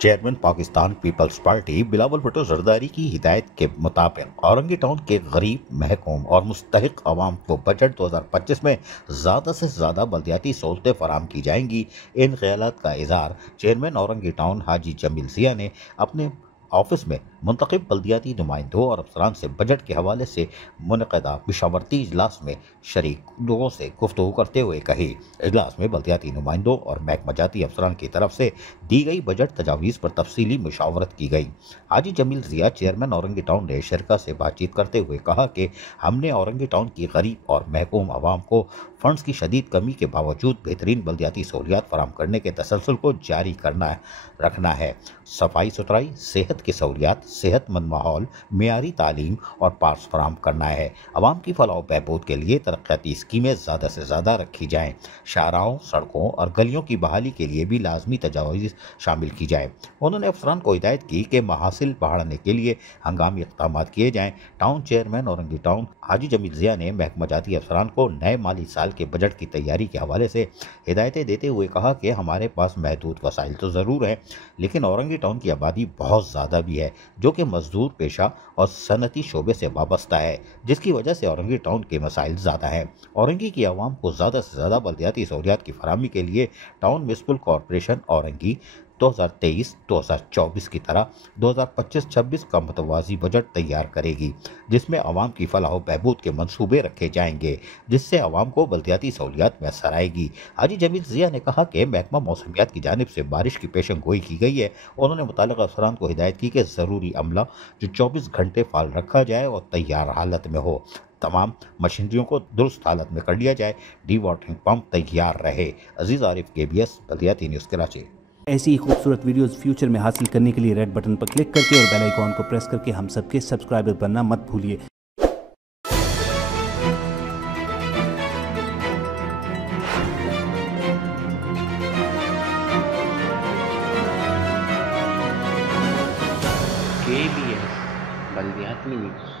Chairman Pakistan Peoples Party Bilawal Bhutto Zardari की हिदायत के मुताबिक औरंगी टाउन के गरीब, महकूम और मुस्तहिक अवाम को बजट 2025 में ज़्यादा से ज़्यादा बल्दियाती सहूलतें फराहम की जाएंगी। इन ख्यालात का इज़हार चेयरमैन औरंगी टाउन हाजी जमील ज़िया ने अपने ऑफिस में मुंतखब बल्दियाती नुमाइंदों और अफसरान से बजट के हवाले से मुनक़दा मशावरती इजलास में शरीक लोगों से गुफ्तगू करते हुए कही। इजलास में बल्दियाती नुमाइंदों और महकमा जाती अफसरान की तरफ से दी गई बजट तजावीज़ पर तफसीली मुशावरत की गई। हाजी जमील ज़िया चेयरमैन औरंगी टाउन ने शरका से बातचीत करते हुए कहा कि हमने औरंगी टाउन की गरीब और महकूम आवाम को फंड्स की शदीद कमी के बावजूद बेहतरीन बल्दियाती सहूलियात फराहम करने के तसलसल को जारी रखना है। सफाई सुथराई, सेहत की सहूलियात, सेहतमंद माहौल, मेयारी तालीम और पार्स फराहम करना है। आवाम की फलाह बहबूद के लिए तरक्याती स्कीमें ज़्यादा से ज़्यादा रखी जाएँ। शाहराहों, सड़कों और गलियों की बहाली के लिए भी लाजमी तजावीज़ शामिल की जाए। उन्होंने अफसरान को हिदायत की कि महासिल बढ़ाने के लिए हंगामी इक़दाम किए जाएँ। टाउन चेयरमैन औरंगी टाउन हाजी जमील ज़िया ने महकमा जाती अफसरान को नए माली साल के बजट की तैयारी के हवाले से हिदायतें देते हुए कहा कि हमारे पास महदूद वसाइल तो ज़रूर हैं, लेकिन औरंगी टाउन की आबादी बहुत ज़्यादा भी है जो कि मजदूर पेशा और सनती शोबे से वाबस्ता है, जिसकी वजह से औरंगी टाउन के मसाइल ज़्यादा हैं। औरंगी की आवाम को ज़्यादा से ज़्यादा बल्दियाती सहूलियात की फराहमी के लिए टाउन म्यूनसिपल कॉरपोरेशन औरंगी 2023-2024 की तरह 2025-26 का मतवाजी बजट तैयार करेगी, जिसमें आवाम की फलाह व बहबूद के मंसूबे रखे जाएंगे, जिससे आवाम को बल्दियाती सहूलियात मैसर आएगी। हाजी जमील ज़िया ने कहा कि महकमा मौसमियात की जानिब से बारिश की पेशन गोई की गई है। उन्होंने मुतल्लिक़ा अफसरान को हिदायत की कि ज़रूरी अमला जो 24 घंटे फाल रखा जाए और तैयार हालत में हो। तमाम मशीनरियों को दुरुस्त हालत में कर लिया जाए। डी वाटरिंग पंप तैयार रहे। अजीज़ आरिफ, KBS बल्दियाती न्यूज़ कराची। ऐसी ही खूबसूरत वीडियोस फ्यूचर में हासिल करने के लिए रेड बटन पर क्लिक करके और बेल आइकॉन को प्रेस करके हम सबके सब्सक्राइबर बनना मत भूलिए। KBS बल्दियाती न्यूज़।